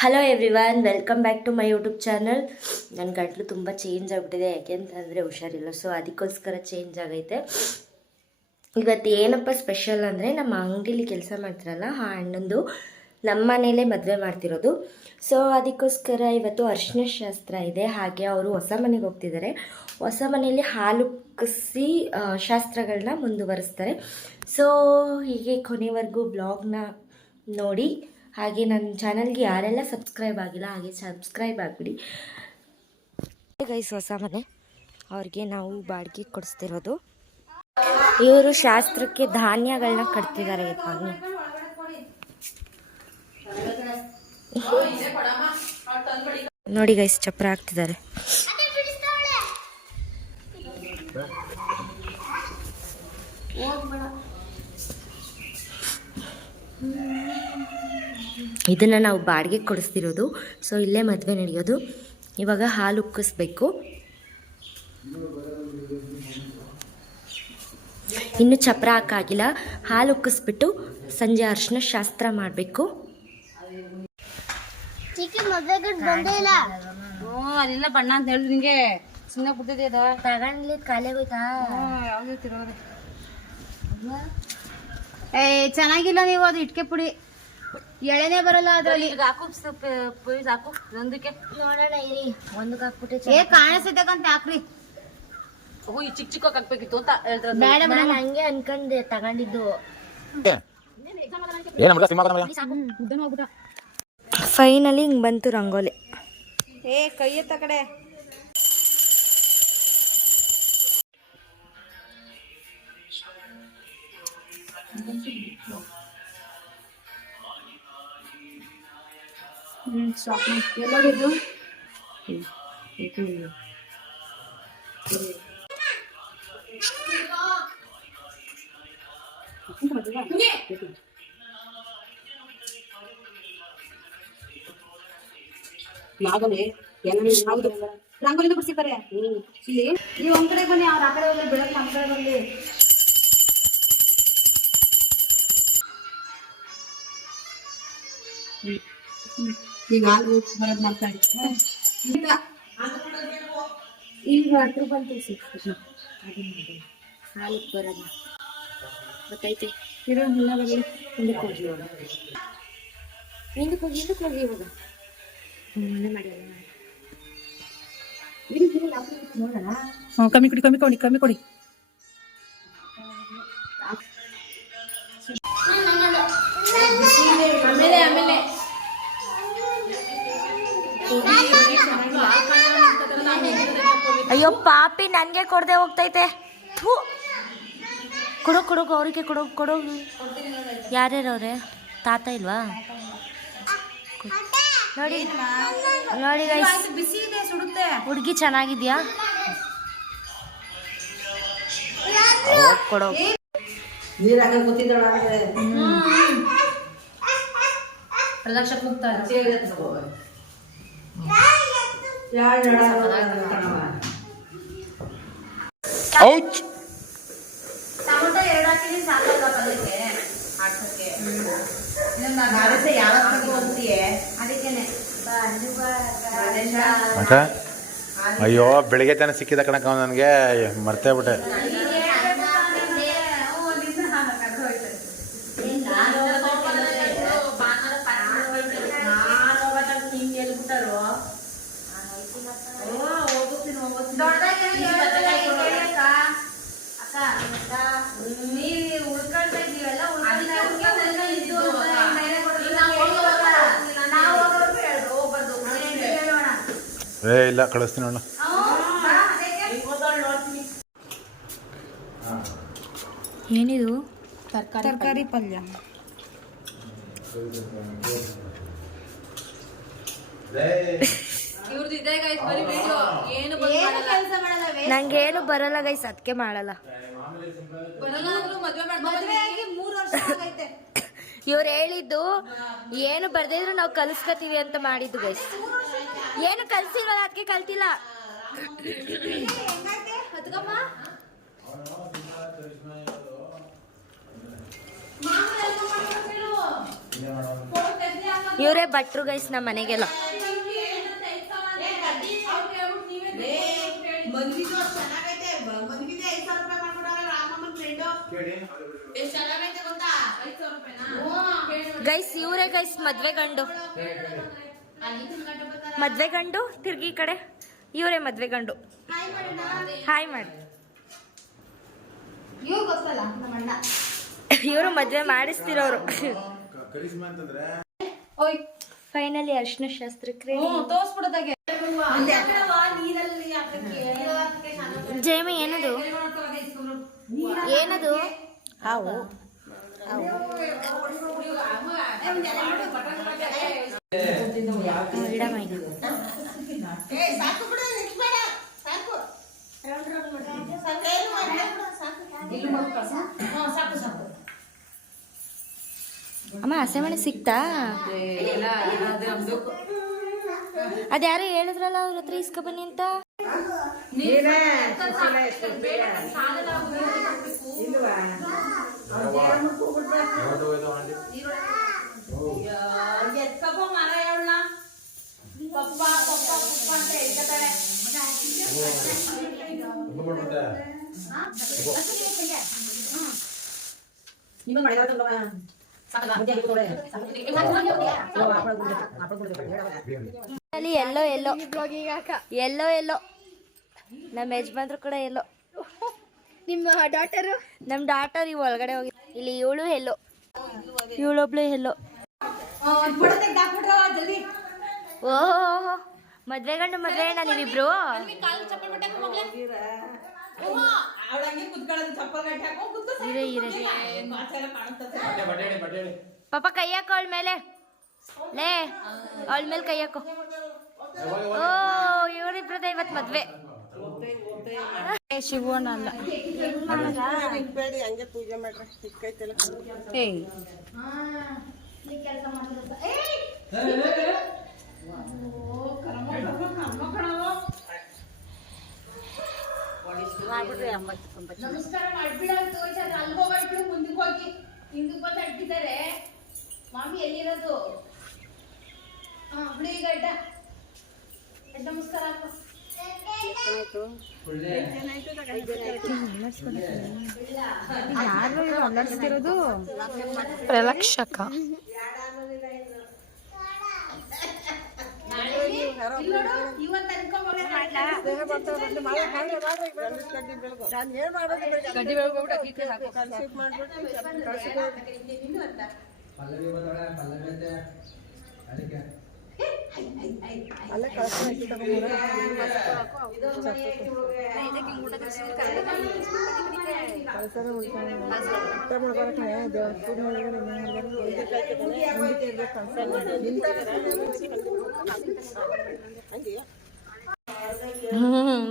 Hello everyone, welcome back to my YouTube channel. ನನ್ನ ಗಂಟಲು ತುಂಬ ಚೇಂಜ್ ಆಗಿಬಿಟ್ಟಿದೆ, ಯಾಕೆಂತಂದರೆ ಹುಷಾರಿಲ್ಲ. ಸೊ ಅದಕ್ಕೋಸ್ಕರ ಚೇಂಜ್ ಆಗೈತೆ. ಇವತ್ತು ಏನಪ್ಪ ಸ್ಪೆಷಲ್ ಅಂದರೆ, ನಮ್ಮ ಅಂಗಡಿಲಿ ಕೆಲಸ ಮಾಡ್ತಾರಲ್ಲ ಆ ಅಣ್ಣಂದು ನಮ್ಮ ಮನೇಲೇ ಮದುವೆ ಮಾಡ್ತಿರೋದು. ಸೊ ಅದಕ್ಕೋಸ್ಕರ ಇವತ್ತು ಅರಿಶಿನ ಶಾಸ್ತ್ರ ಇದೆ. ಹಾಗೆ ಅವರು ಹೊಸ ಮನೆಗೆ ಹೋಗ್ತಿದ್ದಾರೆ. ಹೊಸ ಮನೆಯಲ್ಲಿ ಹಾಲು ಕಸಿ ಶಾಸ್ತ್ರಗಳನ್ನ ಮುಂದುವರಿಸ್ತಾರೆ. ಸೊ ಹೀಗೆ ಕೊನೆವರೆಗೂ ಬ್ಲಾಗ್ನ ನೋಡಿ. ಹಾಗೆ ನನ್ನ ಚಾನಲ್ಗೆ ಯಾರೆಲ್ಲ ಸಬ್ಸ್ಕ್ರೈಬ್ ಆಗಿಲ್ಲ ಹಾಗೆ ಸಬ್ಸ್ಕ್ರೈಬ್ ಆಗಿಬಿಡಿ ಗೈಸ್. ಹೊಸ ಮನೆ ಅವ್ರಿಗೆ ನಾವು ಬಾಡಿಗೆ ಕೊಡಿಸ್ತಿರೋದು. ಇವರು ಶಾಸ್ತ್ರಕ್ಕೆ ಧಾನ್ಯಗಳನ್ನ ಕಟ್ತಿದ್ದಾರೆ. ಧಾನ್ಯ ನೋಡಿ ಗೈಸ್, ಚಪ್ರ ಹಾಕ್ತಿದ್ದಾರೆ. ಇದನ್ನು ನಾವು ಬಾಡಿಗೆ ಕೊಡಿಸ್ತಿರೋದು. ಸೊ ಇಲ್ಲೇ ಮದುವೆ ನಡೆಯೋದು. ಇವಾಗ ಹಾಲು ಉಕ್ಕಿಸ್ಬೇಕು. ಇನ್ನು ಚಪ್ರ ಹಾಕಾಗಿಲ್ಲ. ಹಾಲು ಉಕ್ಕಿಸ್ಬಿಟ್ಟು ಸಂಜೆ ಅರಿಶಿನ ಶಾಸ್ತ್ರ ಮಾಡಬೇಕು. ಅಲ್ಲೆಲ್ಲ ಬಣ್ಣ ಅಂತ ಹೇಳಿದ್ರು ನಿಂಗೆ ಸುಮ್ಮನೆ ಬಿಡ್ತೈತಿ. ಅದ ತಗೊಂಡ್ಲಿ ಕಾಲೇ ಹೋಯ್ತಾ? ಯಾವ್ದು ತಿರೋದು ಚೆನ್ನಾಗಿಲ್ಲ. ನೀವು ಅದು ಇಟ್ಕೆ ಪುಡಿ ಎಳೆನೇ ಬರಲ್ಲ ಅದ್ರಲ್ಲಿ. ಹಾಕು ಸಾಕು ಒಂದಕ್ಕೆ ನೋಡೋಣ ಇರಿ. ಒಂದಕ್ಕೆ ಹಾಕ್ಬಿಟ್ಟೆ ಕಾಣಿಸ್ತೈತಂತ ಹಾಕ್ರಿ. ಈ ಚಿಕ್ಕ ಚಿಕ್ಕ ಹಾಕ್ಬೇಕಿತ್ತು ಅಂತ ಹೇಳ್ತಾರೆ. ಬೇಡ ಬೇಡ, ಹಂಗೆ ಅನ್ಕೊಂಡೆ ತಗೊಂಡಿದ್ದು. ಫೈನಲಿ ಹಿಂಗ್ ಬಂತು ರಂಗೋಲಿ. ಕೈ ಎತ್ತ ಕಡೆ. ಎಲ್ಲೋಡಿದ್ದು ರಂಗೋಲಿ ಬಿಡಿಸಿದ್ದಾರೆ. ಇಲ್ಲಿ ನೀವು ಒಂದ್ ಕಡೆ ಬನ್ನಿ, ಅವ್ರ ಆ ಕಡೆ ಹೋಗ್ಲಿ, ಬೆಳಗ್ಗೆ ನಮ್ಮ ಕಡೆ ಬರ್ಲಿ. ಈಗ ಹಾಲು ಬರೋದು ಮಾಡ್ತಾ ಇದ್ದೀವಿ. ಈಗ 10 ರೂಪಾಯಿ ಸಿಗ್ತದೆ ಹಾಲು ಬರೋದು ಗೊತ್ತೈತೆ. ಇರೋ ಎಲ್ಲ ಬರಲಿ. ಹಿಂದಕ್ಕೆ ಹೋಗಿ ಇವಾಗ ಮನೆ ಮಾಡಿ ನೋಡೋಣ. ಕಮ್ಮಿ ಕೊಡಿ ಕಮ್ಮಿ ಕೊಡಿ ಕಮ್ಮಿ ಕೊಡಿ. ಆಮೇಲೆ ಆಮೇಲೆ ಅಯ್ಯೋ ಪಾಪಿ, ನನಗೆ ಕೊಡದೆ ಹೋಗ್ತೈತೆ. ಕೊಡೋಗು ಅವ್ರಿಗೆ ಕೊಡೋಗು. ಯಾರ್ಯಾರವ್ರೆ? ತಾತ ಇಲ್ವಾ? ನೋಡಿ ನೋಡಿ ಗೈಸ್, ಬಿಸಿ ಇದೆ, ಸುಡುತ್ತೆ. ಹುಡುಗಿ ಚೆನ್ನಾಗಿದ್ಯಾ? ಕೊಡೋ. ಪ್ರದಕ್ಷಿಣೆ ಹೋಗ್ತಾರೆ. ಟೊಮೊಟೊ 2 ಹಾಕಿದ್ರೆ ಸಾಕಲ್ಲ ಪಲ್ಯಕ್ಕೆ ಆಡ್ಸಕ್ಕೆ. ಯಾವತ್ತೂ ಹೋಗ್ತೀಯೇ ಅದಕ್ಕೇನೆ. ಅಯ್ಯೋ, ಬೆಳಿಗ್ಗೆ ತಾನೇ ಸಿಕ್ಕಿದ ಕಣಕ ನನಗೆ, ಮರ್ತೇ ಬಿಟ್ಟೆ. ಇಲ್ಲ, ಕಳಿಸ್ತೀನಿ ನೋಡ. ಏನಿದು? ತರಕಾರಿ ಪಲ್ಯ. ನಂಗೇನು ಬರಲ್ಲ ಗೈಸ್, ಅದಕ್ಕೆ ಮಾಡಲ್ಲ. ಇವ್ರು ಹೇಳಿದ್ದು ಏನು ಬರ್ದಿದ್ರು ನಾವು ಕಲಿಸ್ಕೊತೀವಿ ಅಂತ ಮಾಡಿದ್ದು ಗೈಸ್. ಏನು ಕಲ್ಸಿಲ್ವಲ್ಲ, ಅದಕ್ಕೆ ಕಲ್ತಿಲ್ಲ. ಇವರೇ ಭಟ್ರು ಗೈಸ್ ನಮ್ಮ ಮನೆಗೆಲ್ಲ. ಗೈಸ್ ಇವರೇ ಗೈಸ್ ಮದ್ವೆ ಗಂಡು ತಿರ್ಗಿ ಈ ಕಡೆ ಇವರೇ ಮದ್ವೆ ಗಂಡು. ಹಾಯ್ ಮಾಡಿ. ಇವರು ಮದ್ವೆ ಮಾಡಿಸ್ತಿರೋರು. ಫೈನಲಿ ಅರ್ಶಿನ ಶಾಸ್ತ್ರಕ್ಕೆ ಜಯಮ ಏನದು ಏನದು ಹಾವು ಅಮ್ಮ ಹಸೆಮಣೆ ಸಿಕ್ತಾ? ಅದ್ಯಾರು ಹೇಳಿದ್ರಲ್ಲ ಅವ್ರ ಹತ್ರ ಇಸ್ಕೊ ಬನ್ನಿ ಅಂತ. ಎಲ್ಲೋ ಎಲ್ಲೋ ಎಲ್ಲೋ ಎಲ್ಲೋ ನಮ್ಮ ಯಜಮಾನ್ರು ಕೂಡ ಎಲ್ಲೋ. ನಿಮ್ಮ ನಮ್ಮ ಡಾಟರ್ ಇವ್ ಒಳಗಡೆ ಹೋಗಿ ಇಲ್ಲಿ ಇವಳು ಎಲ್ಲೋ ಇವಳೊಬ್ಳು ಎಲ್ಲೋ. ಓಹೋ ಮದ್ವೆ ಗಂಡು ಮದ್ವೆ ಹೆಣ್ಣ ನೀವಿಬ್ರು? ಪಾಪ ಕೈ ಹಾಕೋ ಅವಳ ಮೇಲೆ, ಲೇ ಅವಳ ಮೇಲೆ ಕೈ ಹಾಕೋ. ಓ ಇವರಿಬ್ರದ ಇವತ್ ಮದ್ವೆ. ಶಿವಣ್ಣ ಅಲ್ಲ ನಮಸ್ಕಾರ ಮಾಡ್ಬಿಡೋದು ಅಲ್ಗೋಗ್ಬಿಟ್ಟು ಮುಂದಕ್ಕೆ ಹೋಗಿ ಹಿಂದಕ್ಕೆ ಬಂದು ಅಡ್ಡಿದ್ದಾರೆ. ಮಾಮಿ ಎಲ್ಲಿರೋದು? ಹುಳಿಗಡ್ಡ ನಮಸ್ಕಾರ ಹಾಕು. ಯಾರು ಅಲ್ಲರ್ಸ್ತಿರೋದು? ಪ್ರಲಕ್ಷಕ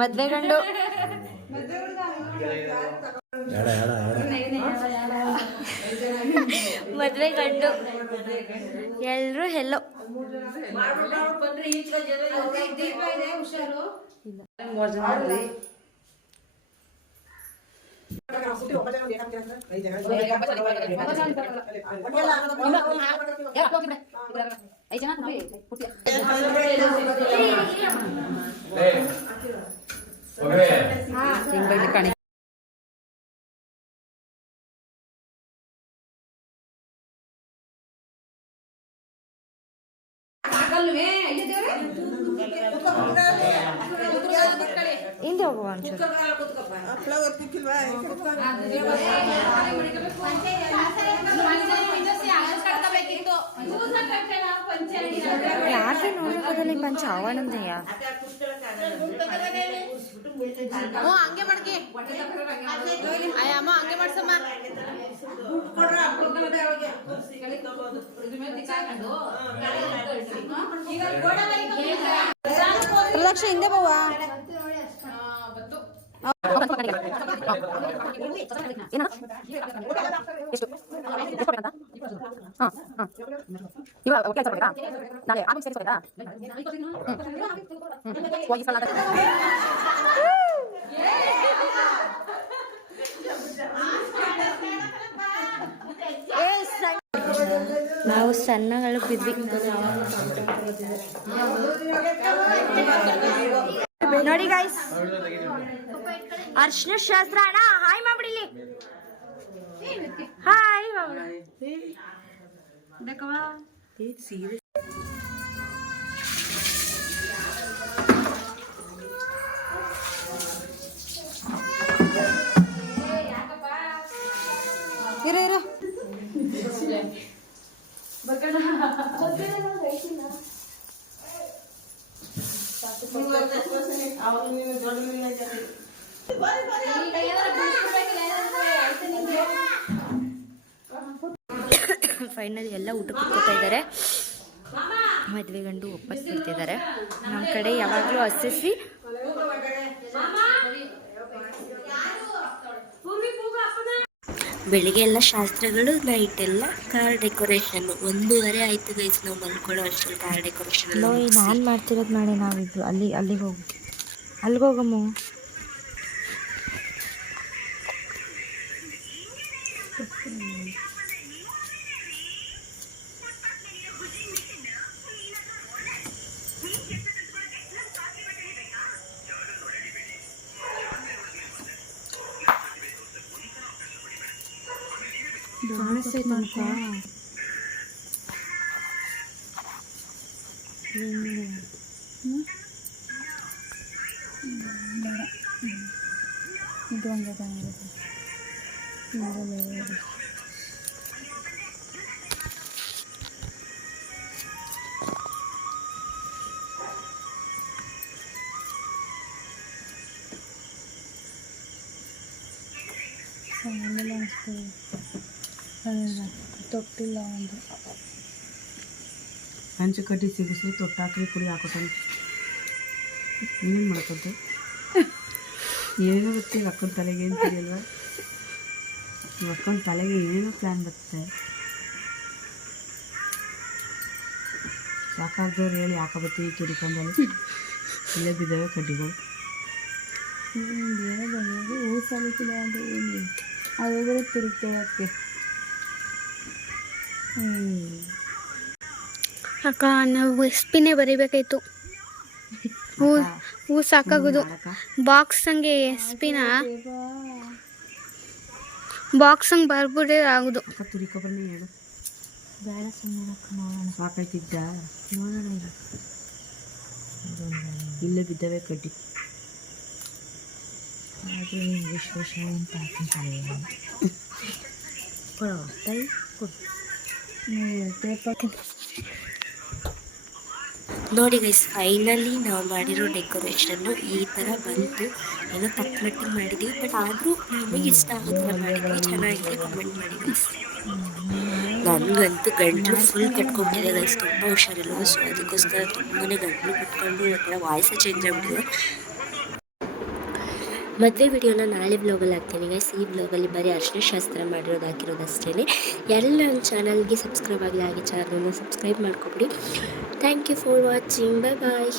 ಮದ್ವೆ ಗಂಡು ಮದ್ವೆ ಗಂಡು ಎಲ್ರು ಎಲ್ಲೋ. ಹಿಂದೆ ಹೋಗುವ ಯಾಕೆ ನೋಡೋದಲ್ಲಿ ಪಂಚ ಆವಣಂದಯ್ಯ ಹಂಗೆ ಮಾಡ್ಕಿ ಅಯ್ಯಮ್ಮ ಹಂಗೆ ಮಾಡ್ಸಮ್ಮ. ಲಕ್ಷ ಹಿಂದೆ ಬವ್ವ ನಾವು ಸಣ್ಣಗಳು ಬಿದ್ವಿ ನೋಡಿ ಗಾಯ್ಸ್. ಅರ್ಶಿನ ಶಾಸ್ತ್ರ ಅಣ್ಣ ಹಾಯ್ ಮಾಡ್ಬಿಡಿಲಿ. ಹಾಯ್ ಇರು ಫೈನಲಿ ಎಲ್ಲ ಊಟಕ್ಕೆ ಕೂತ್ಕೋತಾ ಇದ್ದಾರೆ. ಮದುವೆ ಗಂಡು ವಾಪಸ್ ಬಿಡ್ತಿದ್ದಾರೆ. ನಮ್ಮ ಕಡೆ ಯಾವಾಗಲೂ ಹಸಿಸಿ ಬೆಳಿಗ್ಗೆ ಎಲ್ಲ ಶಾಸ್ತ್ರಗಳು, ನೈಟ್ ಎಲ್ಲ ಕಾರ್ ಡೆಕೋರೇಷನ್. 1:30 ಆಯ್ತು ಗೈಸ್ ನಾವು ಮಲ್ಕೊಳ್ಳೋ ಅಷ್ಟರಲ್ಲಿ ಕಾರ್ ಡೆಕೋರೇಷನ್. ನಾನು ಮಾಡ್ತಿರೋದು ಮಾಡಿ ನಾವಿಬ್ರು ಅಲ್ಲಿಗೆ ಹೋಗಮ್ಮ. ತೊಟ್ಟಿಲ್ಲ ಒಂದು ಹಂಚು ಕಟ್ಟಿ ಸಿಗಿಸಿ ತೊಟ್ಟಾಕಿ ಕುಡಿ ಹಾಕೋತಾನೆ. ಏನೇನು ಮಾಡ್ಕೊತ ಏನೇನೋ ಬರುತ್ತೆ ಅಕ್ಕನ ತಲೆಗೆ ಏನು ತಿಳಿಯಲ್ವ. ಅಕ್ಕನ ತಲೆಗೆ ಏನೇನೋ ಪ್ಲ್ಯಾನ್ ಬರುತ್ತೆ. ಸಾಕಾಗ್ದವ್ರು ಹೇಳಿ ಹಾಕಬತ್ತಿ ತುರಿಕೊಂಡಲ್ಲಿ ಇಲ್ಲೇ ಬಿದ್ದಾವೆ ಕಡ್ಡಿಗಳು. ಹೂ ಸಾಲಿಸಿಲ್ಲ ಅಂದರೆ ಏನು ಅದೇ ತಿರುಗ್ತೇವೆ ಅದಕ್ಕೆ. ಅಕ್ಕ ನಾವು ಎಸ್ಪಿನೇ ಬರೀಬೇಕಾಯ್ತು. ಹೂ ಸಾಕಾಗೋದು. ಬಾಕ್ಸ್ ಹಂಗೆ ಎಸ್ಪಿನ ಬಾಕ್ಸ್ ಹಂಗೆ ಬರ್ಬಿಟ್ಟೆ ಆಗೋದು. ಅಕ್ಕ ತುರಿಕೊಬನ್ನಿ ಹೇಳು. ಬೇಡ ಸುಮ್ಮನೆ ನೋಡೋಣ. ಸಾಕಾಯ್ತಿದ್ದ ನೋಡೋಣ ಇಲ್ಲೇ ಬಿದ್ದಾವೆ ಕಡ್ಡಿ. ಆದರೂ ವಿಶ್ವೇಶ ಅಂತ ಹಾಕ್ತಾರೆ ಕೊಡೋ ತಾಯಿ ಕೊಡು. ನೋಡಿ ಗೈಸ್, ಫೈನಲಿ ನಾವು ಮಾಡಿರೋ ಡೆಕೋರೇಷನ್ನು ಈ ಥರ ಬಂತು. ಏನೋ ತಕ್ಕ ಮಟ್ಟಿಗೆ ಮಾಡಿದ್ದೀವಿ, ಬಟ್ ಆದರೂ ನಮಗೆ ಇಷ್ಟ ಆಗೋ ಥರ ಮಾಡಿದ್ವಿ. ಚೆನ್ನಾಗಿದೆ, ಕಮೆಂಟ್ ಮಾಡಿ ಗೈಸ್. ನನಗಂತೂ ಗಂಟಲು ಫುಲ್ ಕಟ್ಕೊಂಡ್ಬಿಟ್ಟಿದೆ ಗೈಸ್, ತುಂಬ ಹುಷಾರಿಲ್ಲ. ಸೊ ಅದಕ್ಕೋಸ್ಕರ ತುಂಬಾ ಗಂಟಲು ಕುಟ್ಕೊಂಡು ಒಂಥರ ವಾಯ್ಸೇ ಚೇಂಜ್ ಆಗಿಬಿಟ್ಟಿದೆ. ಮದುವೆ ವಿಡಿಯೋನ ನಾಳೆ ಬ್ಲಾಗಲ್ಲಿ ಹಾಕ್ತೀನಿ ಗೈಸ್. ಈ ಬ್ಲಾಗಲ್ಲಿ ಬರೀ ಅರ್ಶಿನ ಶಾಸ್ತ್ರ ಮಾಡಿರೋದು ಹಾಕಿರೋದಷ್ಟೇ. ಎಲ್ಲ ನನ್ನ ಚಾನಲ್ಗೆ ಸಬ್ಸ್ಕ್ರೈಬ್ ಆಗಲಿ, ಹಾಗೆ ಚಾನಲ್ನ ಸಬ್ಸ್ಕ್ರೈಬ್ ಮಾಡ್ಕೊಬಿಡಿ. Thank you for watching. Bye bye.